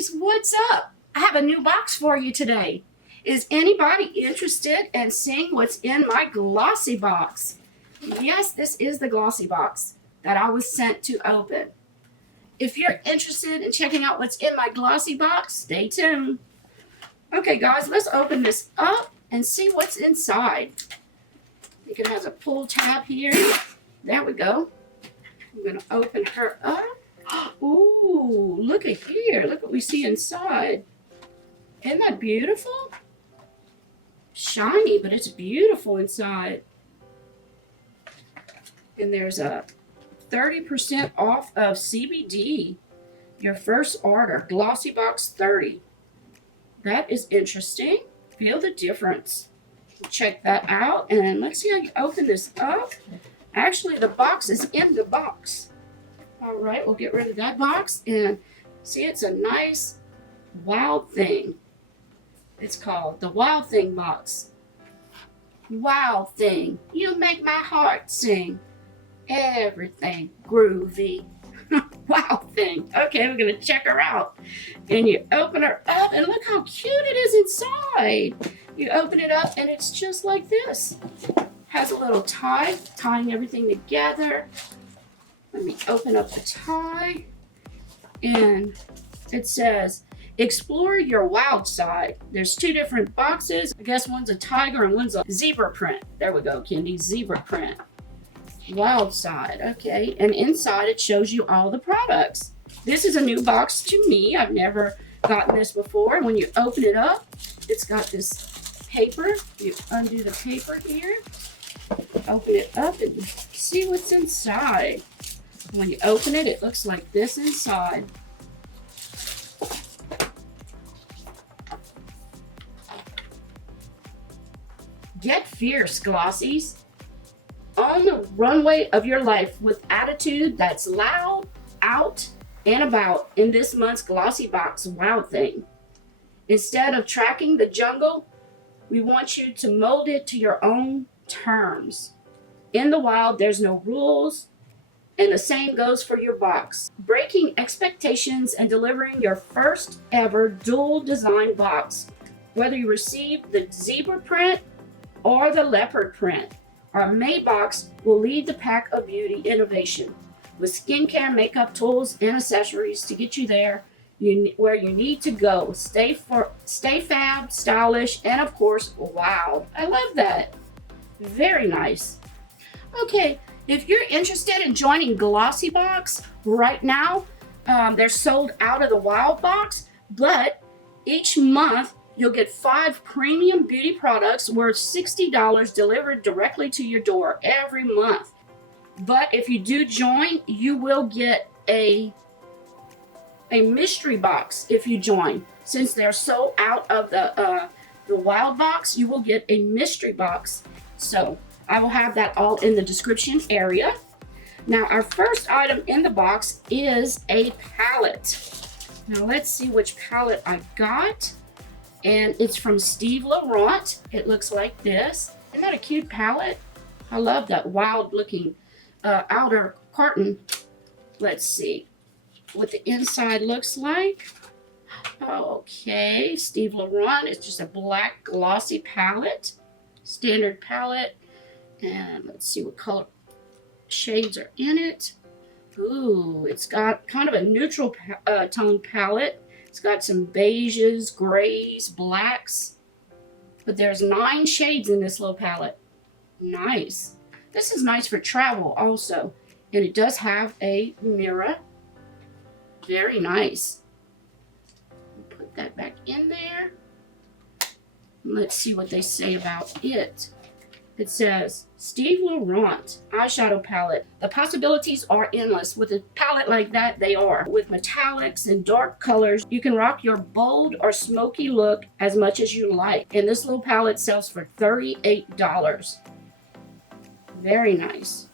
Glossies, what's up? I have a new box for you today. Is anybody interested in seeing what's in my Glossybox? Yes, this is the Glossybox that I was sent to open. If you're interested in checking out what's in my Glossybox, stay tuned. Okay, guys, let's open this up and see what's inside. I think it has a pull tab here. There we go. I'm going to open her up. Ooh, look at here. Look what we see inside. Isn't that beautiful? Shiny, but it's beautiful inside. And there's a 30% off of CBD. Your first order, Glossybox 30. That is interesting. Feel the difference. Check that out. And let's see how you open this up. Actually, the box is in the box. All right, we'll get rid of that box. And see, it's a nice Wild Thing. It's called the Wild Thing box. Wild Thing, you make my heart sing. Everything groovy. Wild Thing. Okay, we're going to check her out. And you open her up, and look how cute it is inside. You open it up, and it's just like this. Has a little tie, tying everything together. Let me open up the tie. And it says, explore your wild side. There's two different boxes. I guess one's a tiger and one's a zebra print. There we go, Kendy, zebra print. Wild side, okay. And inside it shows you all the products. This is a new box to me. I've never gotten this before. And when you open it up, it's got this paper. You undo the paper here. Open it up and see what's inside. When you open it, it looks like this inside. Get fierce, Glossies. On the runway of your life with attitude that's loud, out, and about in this month's Glossybox Wild Thing. Instead of tracking the jungle, we want you to mold it to your own terms. In the wild, there's no rules, and the same goes for your box. Breaking expectations and delivering your first ever dual design box. Whether you receive the zebra print or the leopard print, our May box will lead the pack of beauty innovation with skincare, makeup, tools, and accessories to get you there where you need to go. Stay fab, stylish, and of course, wild. I love that. Very nice. Okay, if you're interested in joining Glossybox right now, they're sold out of the Wild Box, but each month you'll get 5 premium beauty products worth $60 delivered directly to your door every month. But if you do join, you will get a mystery box if you join. Since they're so out of the Wild Box, you will get a mystery box. So I will have that all in the description area. Now, our first item in the box is a palette. Now, let's see which palette I got. And it's from Steve Laurent. It looks like this. Isn't that a cute palette? I love that wild looking outer carton. Let's see what the inside looks like. Okay, Steve Laurent. It's just a black glossy palette. Standard palette. And let's see what color shades are in it. Ooh, it's got kind of a neutral tone palette. It's got some beiges, grays, blacks. But there's 9 shades in this little palette. Nice. This is nice for travel also. And it does have a mirror. Very nice. Put that back in there. Let's see what they say about it. It says, Steve Laurent eyeshadow palette. The possibilities are endless. With a palette like that, they are. With metallics and dark colors, you can rock your bold or smoky look as much as you like. And this little palette sells for $38. Very nice.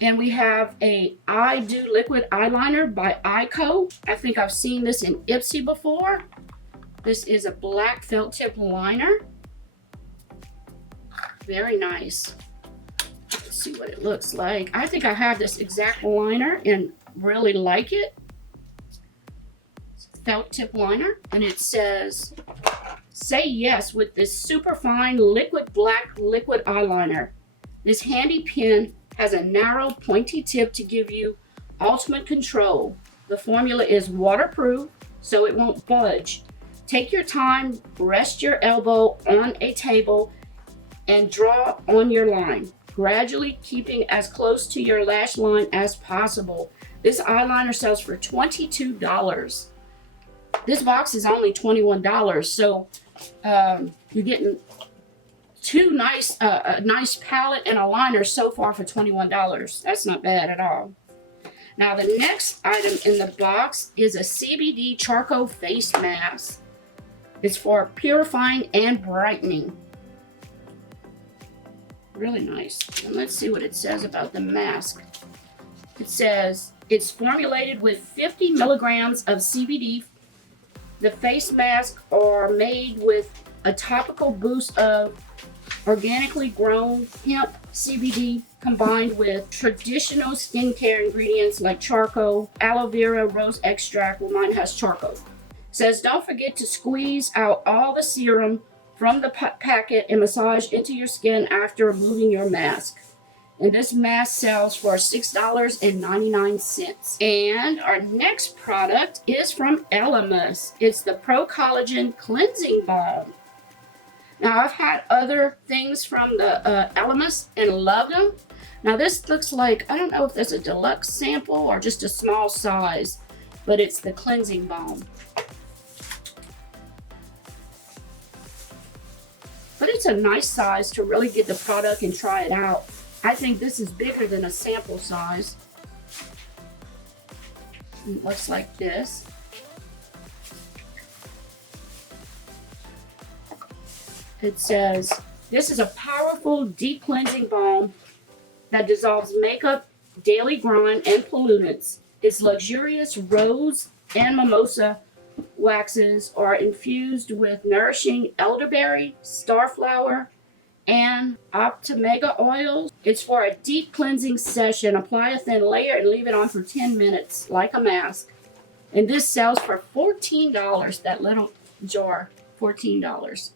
And we have a I Do Liquid Eyeliner by Ico. I think I've seen this in Ipsy before. This is a black felt tip liner. Very nice. Let's see what it looks like. I think I have this exact liner and really like it. felt tip liner, and it says, say yes with this super fine liquid black liquid eyeliner. This handy pen has a narrow pointy tip to give you ultimate control. The formula is waterproof, so it won't budge. Take your time, rest your elbow on a table, and draw on your line, gradually keeping as close to your lash line as possible. This eyeliner sells for $22. This box is only $21, so you're getting two nice, a nice palette and a liner so far for $21. That's not bad at all. Now the next item in the box is a CBD charcoal face mask. It's for purifying and brightening. Really nice. And let's see what it says about the mask. It says it's formulated with 50 milligrams of CBD. The face masks are made with a topical boost of organically grown hemp CBD combined with traditional skincare ingredients like charcoal, aloe vera, rose extract. Well, mine has charcoal. Says don't forget to squeeze out all the serum from the packet and massage into your skin after removing your mask. And this mask sells for $6.99. And our next product is from Elemis. It's the Pro Collagen Cleansing Balm. Now I've had other things from the Elemis and loved them. Now this looks like, I don't know if that's a deluxe sample or just a small size, but it's the cleansing balm. But it's a nice size to really get the product and try it out. I think this is bigger than a sample size. It looks like this. It says, this is a powerful deep cleansing balm that dissolves makeup, daily grind, and pollutants. Its luxurious rose and mimosa waxes are infused with nourishing elderberry, starflower, and optomega oils. It's for a deep cleansing session. Apply a thin layer and leave it on for 10 minutes like a mask. And this sells for $14, that little jar, $14.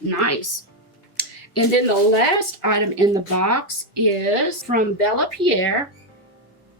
Nice. And then the last item in the box is from Bella Pierre.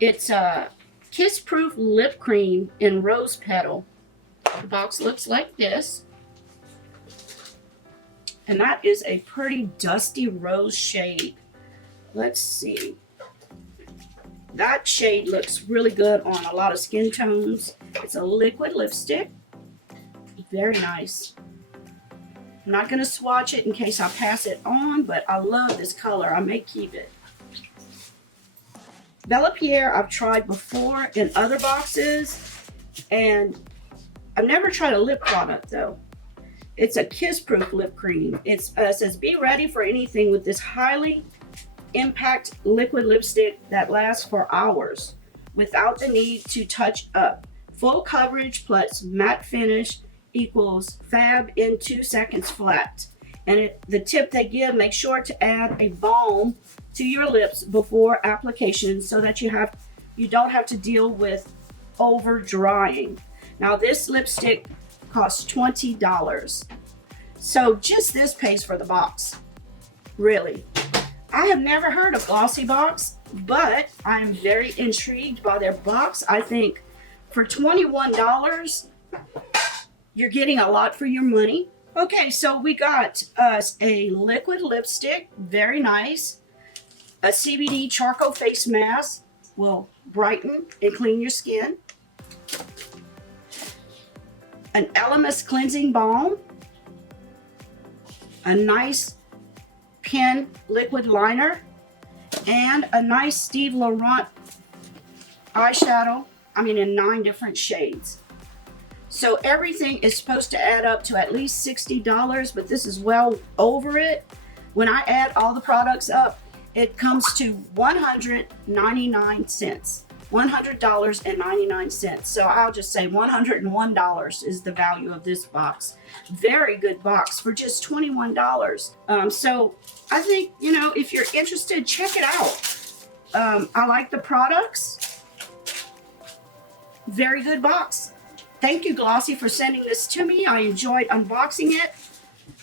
It's a kiss-proof lip cream in rose petal. The box looks like this. And that is a pretty dusty rose shade. Let's see. That shade looks really good on a lot of skin tones. It's a liquid lipstick. Very nice. I'm not going to swatch it in case I pass it on, but I love this color. I may keep it. Bella Pierre I've tried before in other boxes, and I've never tried a lip product though. It's a kiss-proof lip cream. It says be ready for anything with this highly impact liquid lipstick that lasts for hours without the need to touch up. Full coverage plus matte finish equals fab in 2 seconds flat. And the tip they give, make sure to add a balm to your lips before application so that you don't have to deal with over drying. Now this lipstick costs $20. So just this pays for the box. Really. I have never heard of Glossybox, but I'm very intrigued by their box. I think for $21, you're getting a lot for your money. Okay, so we got us a liquid lipstick, very nice. A CBD charcoal face mask will brighten and clean your skin. An Elemis cleansing balm. A nice pen liquid liner. And a nice Steve Laurent eyeshadow. In 9 different shades. So everything is supposed to add up to at least $60, but this is well over it. When I add all the products up, it comes to $199. $100.99. So I'll just say $101 is the value of this box. Very good box for just $21. So I think, if you're interested, check it out. I like the products. Very good box. Thank you, Glossy, for sending this to me. I enjoyed unboxing it.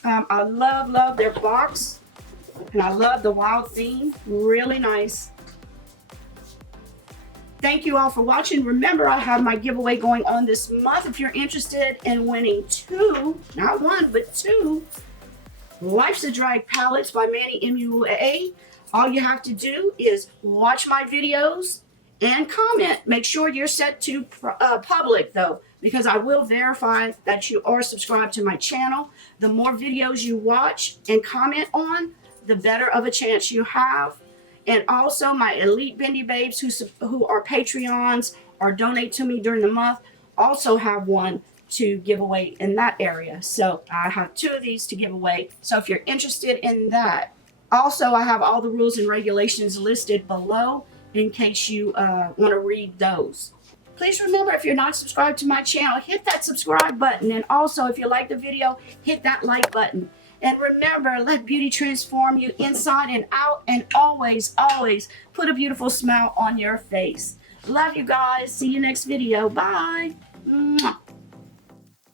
I love their box. And I love the wild theme. Really nice. Thank you all for watching. Remember, I have my giveaway going on this month. If you're interested in winning 2, not 1, but 2 Life's a Drag palettes by Manny MUA, all you have to do is watch my videos and comment. Make sure you're set to public though, because I will verify that you are subscribed to my channel. The more videos you watch and comment on, the better of a chance you have. And also my elite Bindi Babes who are Patreons or donate to me during the month also have one to give away in that area. So I have 2 of these to give away. So if you're interested in that, also I have all the rules and regulations listed below in case you want to read those. Please remember, if you're not subscribed to my channel, hit that subscribe button. And also, if you like the video, hit that like button. And remember, let beauty transform you inside and out, and always, always put a beautiful smile on your face. Love you guys. See you next video. Bye. Mwah.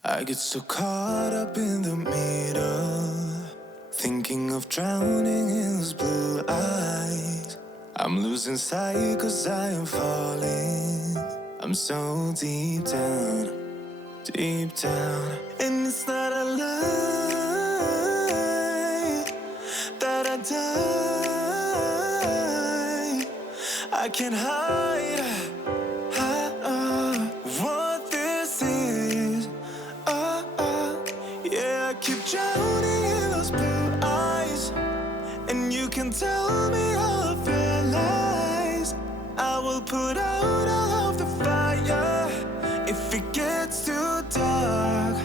I get so caught up in the middle, thinking of drowning in those blue eyes. I'm losing sight 'cause I am falling. I'm so deep down, and it's not a lie that I die. I can't hide what this is. Yeah, I keep drowning in those blue eyes, and you can tell me all of your lies. I will put out all of the fire if it gets too dark.